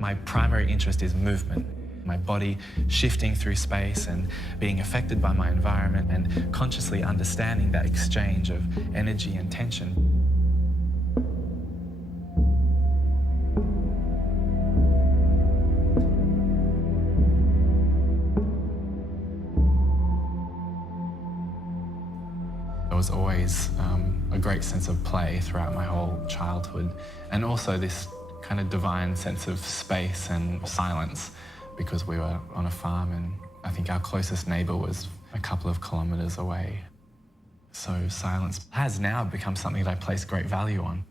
My primary interest is movement. My body shifting through space and being affected by my environment and consciously understanding that exchange of energy and tension. There was always a great sense of play throughout my whole childhood, and also this kind of divine sense of space and silence, because we were on a farm and I think our closest neighbour was a couple of kilometres away. So silence has now become something that I place great value on.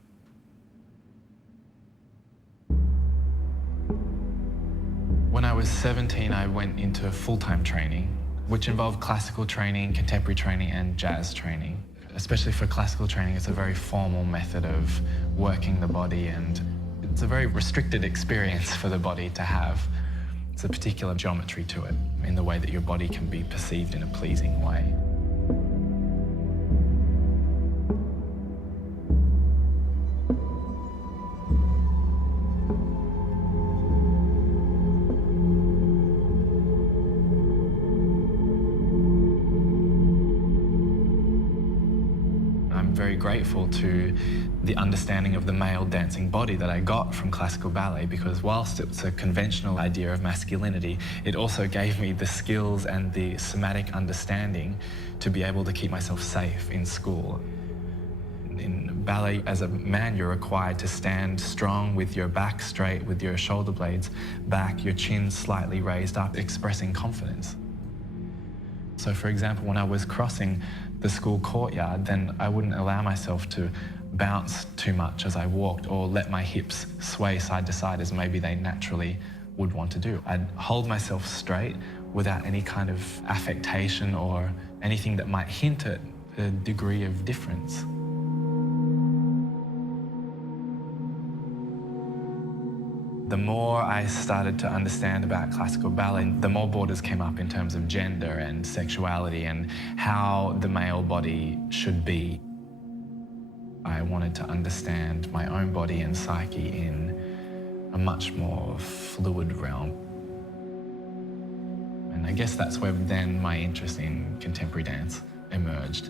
When I was 17, I went into full-time training, which involved classical training, contemporary training and jazz training. Especially for classical training, it's a very formal method of working the body, and it's a very restricted experience for the body to have. It's a particular geometry to it in the way that your body can be perceived in a pleasing way. I'm very grateful to the understanding of the male dancing body that I got from classical ballet, because whilst it's a conventional idea of masculinity, it also gave me the skills and the somatic understanding to be able to keep myself safe in school. In ballet, as a man, you're required to stand strong with your back straight, with your shoulder blades back, your chin slightly raised up, expressing confidence. So for example, when I was crossing the school courtyard, then I wouldn't allow myself to bounce too much as I walked or let my hips sway side to side as maybe they naturally would want to do. I'd hold myself straight without any kind of affectation or anything that might hint at a degree of difference. The more I started to understand about classical ballet, the more borders came up in terms of gender and sexuality and how the male body should be. I wanted to understand my own body and psyche in a much more fluid realm. And I guess that's where then my interest in contemporary dance emerged.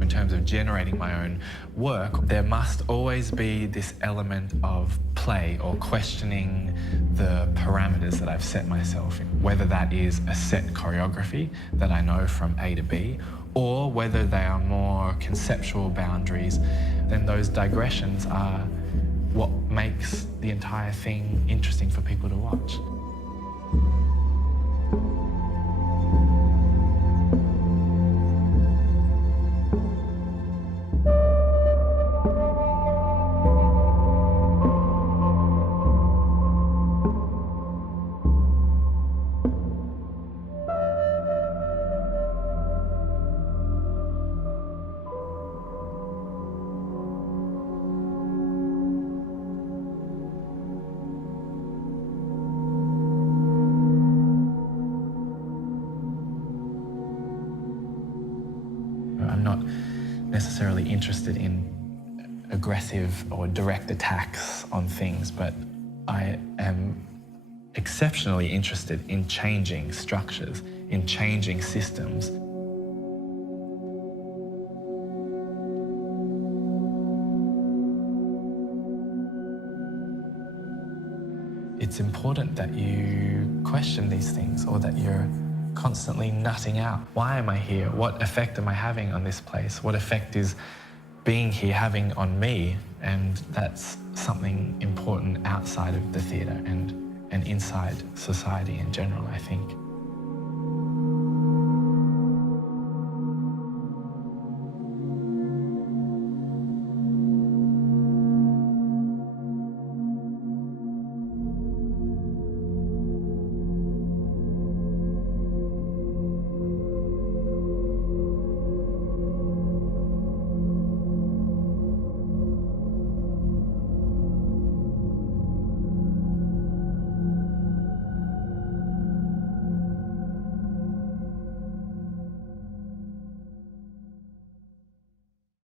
In terms of generating my own work, there must always be this element of play or questioning the parameters that I've set myself in, whether that is a set choreography that I know from A to B, or whether they are more conceptual boundaries. Then those digressions are what makes the entire thing interesting for people to watch. I'm not necessarily interested in aggressive or direct attacks on things, but I am exceptionally interested in changing structures, in changing systems. It's important that you question these things, or that you're constantly nutting out. Why am I here? What effect am I having on this place? What effect is being here having on me? And that's something important outside of the theatre and inside society in general, I think.